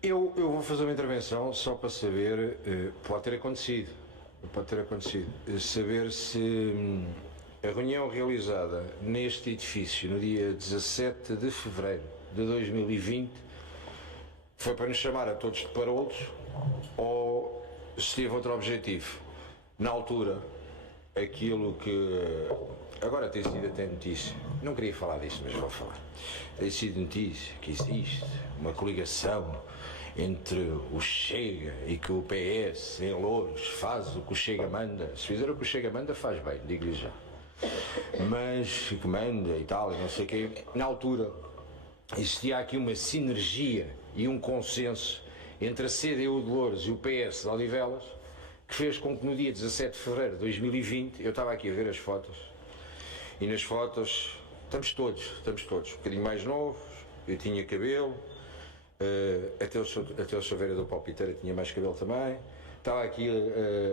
Eu vou fazer uma intervenção só para saber, pode ter acontecido, saber se a reunião realizada neste edifício no dia 17 de fevereiro de 2020 foi para nos chamar a todos de parolos ou se teve outro objetivo. Na altura, aquilo que agora tem sido até notícia, não queria falar disto, mas vou falar, tem sido notícia que existe uma coligação entre o Chega e que o PS em Louros faz o que o Chega manda. Se fizer o que o Chega manda, faz bem, digo-lhe já. Mas que manda e tal, não sei o quê. Na altura existia aqui uma sinergia e um consenso entre a CDU de Louros e o PS de Odivelas, que fez com que no dia 17 de fevereiro de 2020, eu estava aqui a ver as fotos, e nas fotos estamos todos um bocadinho mais novos, eu tinha cabelo, até o seu vereador Palpiteira tinha mais cabelo também, estava aqui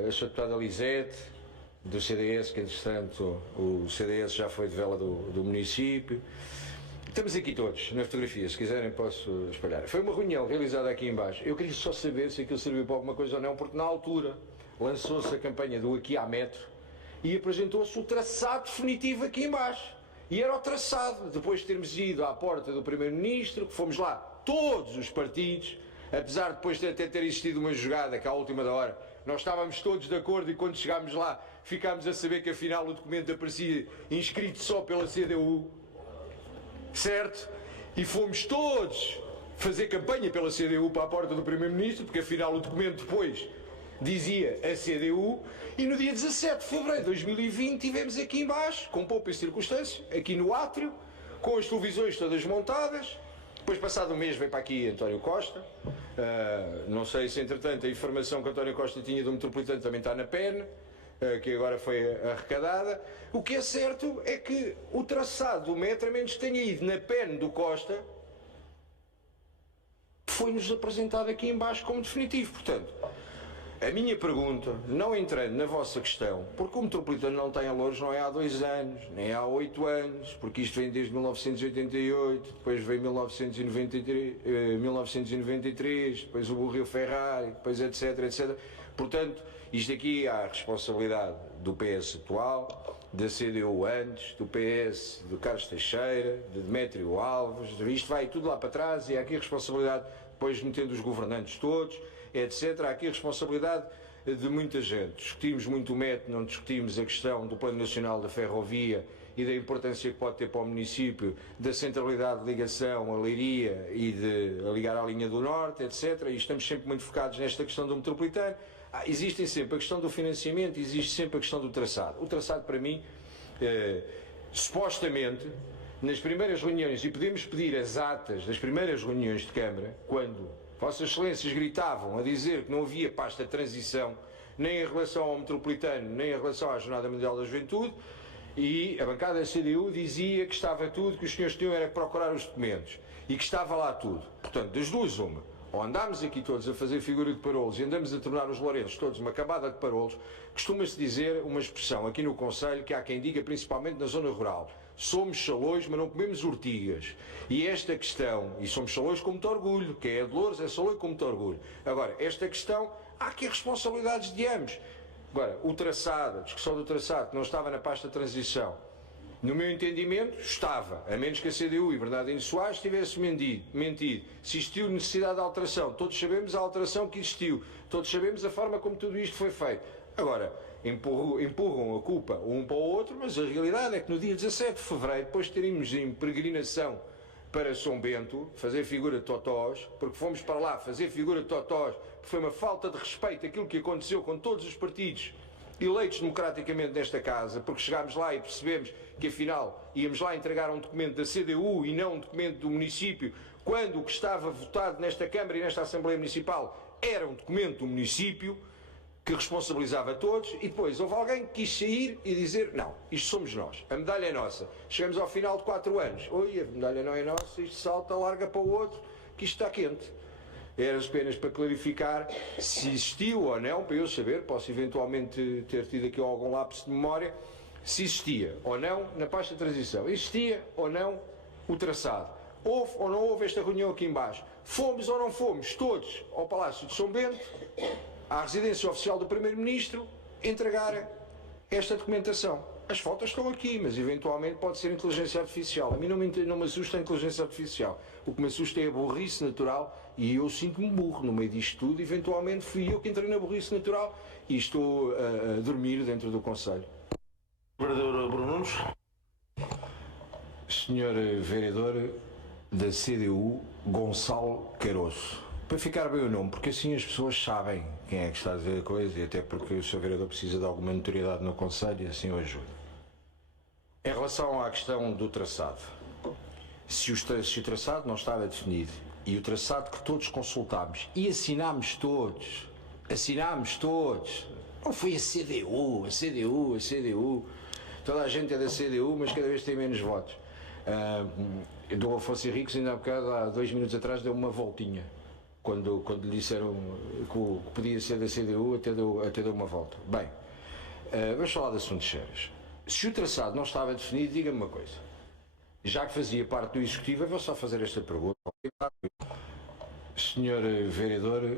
a sua deputada Lisete, do CDS, que entretanto o CDS já foi de vela do município. Estamos aqui todos na fotografia, se quiserem posso espalhar. Foi uma reunião realizada aqui em baixo. Eu queria só saber se aquilo serviu para alguma coisa ou não, porque na altura lançou-se a campanha do Aqui há Metro e apresentou-se o traçado definitivo aqui em baixo. E era o traçado, depois de termos ido à porta do Primeiro-Ministro, que fomos lá todos os partidos, apesar de depois de até ter existido uma jogada que à última da hora nós estávamos todos de acordo e quando chegámos lá ficámos a saber que afinal o documento aparecia inscrito só pela CDU, certo? E fomos todos fazer campanha pela CDU para a porta do Primeiro-Ministro, porque afinal o documento depois dizia a CDU, e no dia 17 de fevereiro de 2020 tivemos aqui embaixo, com pompa e circunstância, aqui no átrio, com as televisões todas montadas. Depois, passado um mês, veio para aqui António Costa. Não sei se, entretanto, a informação que António Costa tinha do Metropolitano também está na PEN, que agora foi arrecadada. O que é certo é que o traçado do metro, a menos que tenha ido na PEN do Costa, foi-nos apresentado aqui embaixo como definitivo. Portanto, a minha pergunta, não entrando na vossa questão, porque o Metropolitano não tem a Louros não é há 2 anos, nem há 8 anos, porque isto vem desde 1988, depois veio 1993, depois o Rio Ferrari, depois etc, etc. Portanto, isto aqui há a responsabilidade do PS atual, da CDU antes, do PS do Carlos Teixeira, de Demétrio Alves, isto vai tudo lá para trás e há aqui a responsabilidade, depois metendo os governantes todos, etc. Há aqui a responsabilidade de muita gente. Discutimos muito o método, não discutimos a questão do Plano Nacional da Ferrovia e da importância que pode ter para o município, da centralidade de ligação a Leiria e de ligar à linha do Norte, etc. E estamos sempre muito focados nesta questão do metropolitano. Existem sempre a questão do financiamento, existe sempre a questão do traçado. O traçado, para mim, supostamente, nas primeiras reuniões, e podemos pedir as atas das primeiras reuniões de Câmara, quando Vossas Excelências gritavam a dizer que não havia pasta de transição, nem em relação ao metropolitano, nem em relação à Jornada Mundial da Juventude, e a bancada da CDU dizia que estava tudo, que os senhores tinham era que procurar os documentos, e que estava lá tudo. Portanto, das duas uma. Ou andámos aqui todos a fazer figura de parolos e andamos a tornar os lourenços todos uma cambada de parolos, costuma-se dizer uma expressão aqui no Conselho que há quem diga, principalmente na zona rural: somos salões, mas não comemos urtigas. E esta questão, e somos salões com muito orgulho, quem é de Louros é salões com muito orgulho. Agora, esta questão, há aqui responsabilidades de ambos. Agora, o traçado, a discussão do traçado, que não estava na pasta de transição, no meu entendimento, estava, a menos que a CDU e Bernardino Soares tivesse mentido. Se existiu necessidade de alteração, todos sabemos a alteração que existiu, todos sabemos a forma como tudo isto foi feito. Agora, empurram a culpa um para o outro, mas a realidade é que no dia 17 de fevereiro, depois de termos em peregrinação para São Bento, fazer figura de totós, porque fomos para lá fazer figura de totós, porque foi uma falta de respeito aquilo que aconteceu com todos os partidos eleitos democraticamente nesta casa, porque chegámos lá e percebemos que afinal íamos lá entregar um documento da CDU e não um documento do município, quando o que estava votado nesta Câmara e nesta Assembleia Municipal era um documento do município que responsabilizava todos, e depois houve alguém que quis sair e dizer: não, isto somos nós, a medalha é nossa. Chegamos ao final de 4 anos, oi, a medalha não é nossa, isto salta, larga para o outro, que isto está quente. Era apenas para clarificar se existiu ou não, para eu saber, posso eventualmente ter tido aqui algum lapso de memória, se existia ou não na pasta de transição, existia ou não o traçado. Houve ou não houve esta reunião aqui em baixo? fomos ou não fomos todos ao Palácio de São Bento, à residência oficial do Primeiro-Ministro, entregar esta documentação. As fotos estão aqui, mas eventualmente pode ser inteligência artificial. A mim não me assusta a inteligência artificial. O que me assusta é a burrice natural, e eu sinto-me burro no meio disto tudo. Eventualmente fui eu que entrei na burrice natural e estou a dormir dentro do Conselho. Vereador Bruno Nunes. Senhor vereador da CDU, Gonçalo Caroço. Para ficar bem o nome, porque assim as pessoas sabem quem é que está a dizer a coisa, e até porque o Sr. Vereador precisa de alguma notoriedade no Conselho e assim o ajuda. Em relação à questão do traçado, se o traçado não estava definido e o traçado que todos consultámos e assinámos todos, não foi a CDU, toda a gente é da CDU, mas cada vez tem menos votos. Dom Afonso Henriques, ainda há bocado, há 2 minutos atrás, deu uma voltinha. Quando lhe disseram que podia ser da CDU, até deu uma volta. Bem, vamos falar de assuntos sérios. Se o traçado não estava definido, diga-me uma coisa. Já que fazia parte do Executivo, eu vou só fazer esta pergunta. Senhor vereador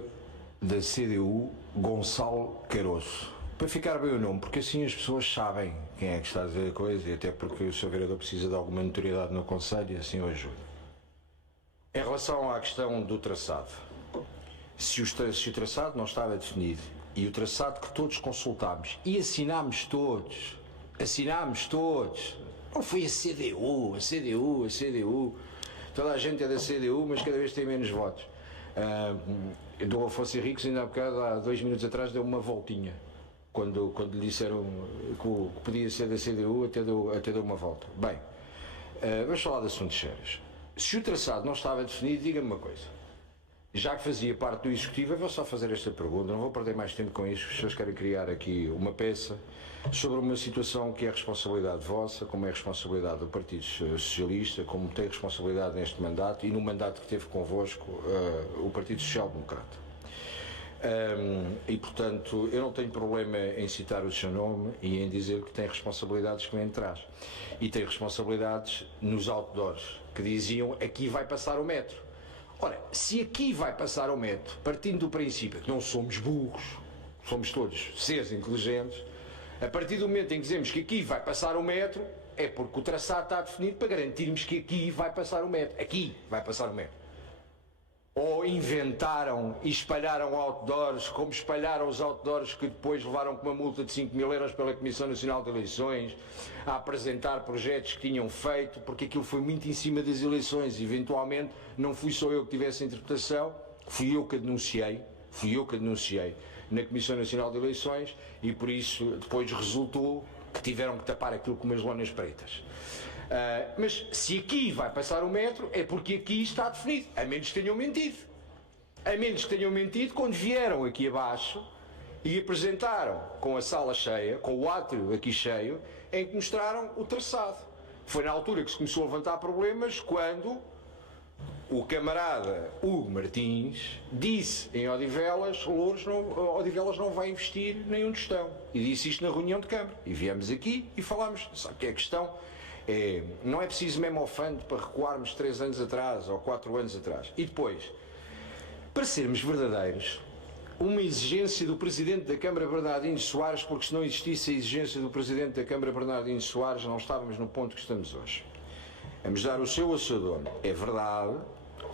da CDU, Gonçalo Caroço. Para ficar bem o nome, porque assim as pessoas sabem quem é que está a dizer a coisa, e até porque o Sr. Vereador precisa de alguma notoriedade no Conselho e assim o ajuda. Em relação à questão do traçado, se o traçado não estava definido e o traçado que todos consultámos e assinámos todos, não foi a CDU, toda a gente é da CDU, mas cada vez tem menos votos. Dom Afonso Henriques, ainda há bocado, há 2 minutos atrás, deu uma voltinha. Quando lhe disseram que podia ser da CDU, até deu uma volta. Bem, vamos falar de assuntos sérios. Se o traçado não estava definido, diga-me uma coisa. Já que fazia parte do Executivo, eu vou só fazer esta pergunta, não vou perder mais tempo com isto, os senhores querem criar aqui uma peça sobre uma situação que é responsabilidade vossa, como é responsabilidade do Partido Socialista, como tem responsabilidade neste mandato e no mandato que teve convosco o Partido Social Democrata. E portanto eu não tenho problema em citar o seu nome e em dizer que tem responsabilidades que vem de trás, e tem responsabilidades nos outdoors que diziam aqui vai passar o metro. Ora, se aqui vai passar o metro, partindo do princípio que não somos burros, somos todos seres inteligentes, a partir do momento em que dizemos que aqui vai passar o metro, é porque o traçado está definido para garantirmos que aqui vai passar o metro. Aqui vai passar o metro. Ou inventaram e espalharam outdoors, como espalharam os outdoors que depois levaram com uma multa de 5.000 euros pela Comissão Nacional de Eleições, a apresentar projetos que tinham feito, porque aquilo foi muito em cima das eleições. Eventualmente, não fui só eu que tivesse a interpretação, fui eu que a denunciei na Comissão Nacional de Eleições, e por isso depois resultou que tiveram que tapar aquilo com umas lonas pretas. Mas se aqui vai passar o metro, é porque aqui está definido, a menos que tenham mentido. A menos que tenham mentido quando vieram aqui abaixo e apresentaram com a sala cheia, com o átrio aqui cheio, em que mostraram o traçado. Foi na altura que se começou a levantar problemas, quando o camarada Hugo Martins disse em Odivelas, Odivelas não vai investir nenhum tostão. E disse isto na reunião de Câmara. E viemos aqui e falámos, sabe que é a questão? Não é preciso memofante para recuarmos 3 anos atrás ou 4 anos atrás. E depois, para sermos verdadeiros, uma exigência do Presidente da Câmara, Bernardino Soares, porque se não existisse a exigência do Presidente da Câmara, Bernardino Soares, não estávamos no ponto que estamos hoje. Vamos dar o seu dono. É verdade,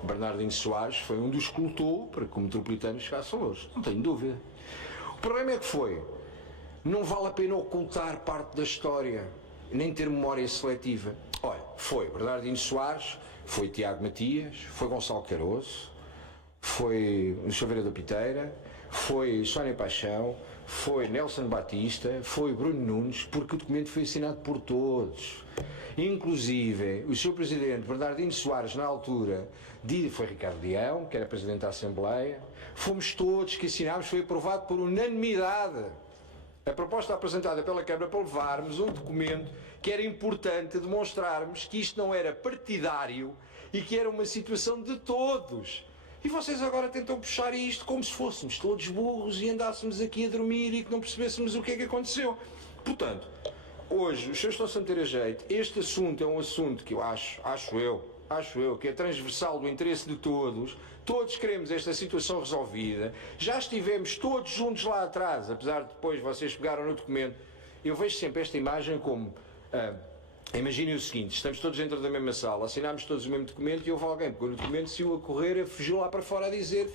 Bernardino Soares foi um dos que lutou para que o metropolitano chegasse a longe. Não tenho dúvida. O problema é que não vale a pena ocultar parte da história, nem ter memória seletiva. Olha, foi Bernardino Soares, foi Tiago Matias, foi Gonçalo Caroço, foi o Sr. Vereador Piteira, foi Sónia Paixão, foi Nelson Batista, foi Bruno Nunes, porque o documento foi assinado por todos. Inclusive, o Sr. Presidente Bernardino Soares, na altura, foi Ricardo Leão, que era Presidente da Assembleia, fomos todos que assinámos, foi aprovado por unanimidade. A proposta apresentada pela Câmara para levarmos um documento que era importante demonstrarmos que isto não era partidário e que era uma situação de todos. E vocês agora tentam puxar isto como se fôssemos todos burros e andássemos aqui a dormir e que não percebêssemos o que é que aconteceu. Portanto, hoje os senhores estão-se a meter a jeito. Este assunto é um assunto que eu acho eu, que é transversal do interesse de todos, todos queremos esta situação resolvida, já estivemos todos juntos lá atrás, apesar de depois vocês pegaram no documento. Eu vejo sempre esta imagem como... imaginem o seguinte, estamos todos dentro da mesma sala, assinámos todos o mesmo documento e houve alguém que pegou no documento, saiu a correr, fugiu lá para fora a dizer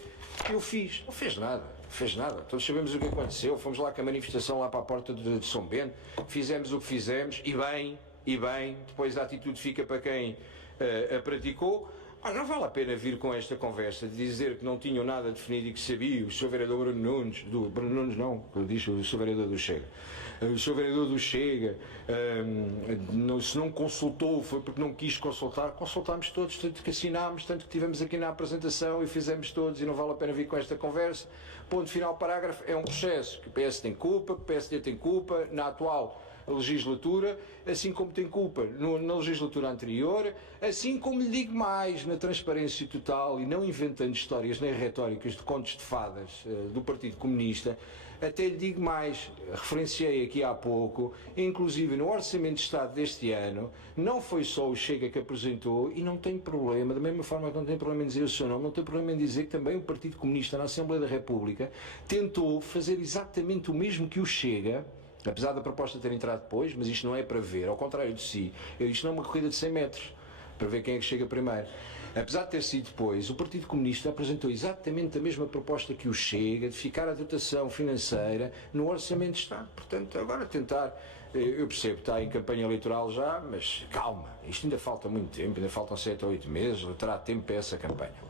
que eu fiz. Não fez nada, não fez nada. Todos sabemos o que aconteceu, fomos lá com a manifestação lá para a porta de São Bento, fizemos o que fizemos e bem, depois a atitude fica para quem a praticou. Não vale a pena vir com esta conversa de dizer que não tinham nada definido e que sabia o Sr. Vereador Bruno Nunes não, disse o Sr. Vereador do Chega. O Sr. Vereador do Chega, se não consultou foi porque não quis consultar. Consultámos todos, tanto que assinámos, tanto que estivemos aqui na apresentação e fizemos todos, e não vale a pena vir com esta conversa. Ponto final, parágrafo. É um processo que o PS tem culpa, que o PSD tem culpa na atual legislatura, assim como tem culpa na legislatura anterior, assim como lhe digo mais, na transparência total e não inventando histórias nem retóricas de contos de fadas do Partido Comunista. Até lhe digo mais, referenciei aqui há pouco, inclusive no Orçamento de Estado deste ano, não foi só o Chega que apresentou, e não tem problema, da mesma forma que não tem problema em dizer o seu nome, não tem problema em dizer que também o Partido Comunista na Assembleia da República tentou fazer exatamente o mesmo que o Chega, apesar da proposta ter entrado depois, mas isto não é para ver, ao contrário de si, isto não é uma corrida de 100 metros, para ver quem é que chega primeiro. Apesar de ter sido depois, o Partido Comunista apresentou exatamente a mesma proposta que o Chega, de ficar a dotação financeira no Orçamento de Estado. Portanto, agora tentar, eu percebo, está em campanha eleitoral já, mas calma, isto ainda falta muito tempo, ainda faltam 7 ou 8 meses, terá tempo para essa campanha.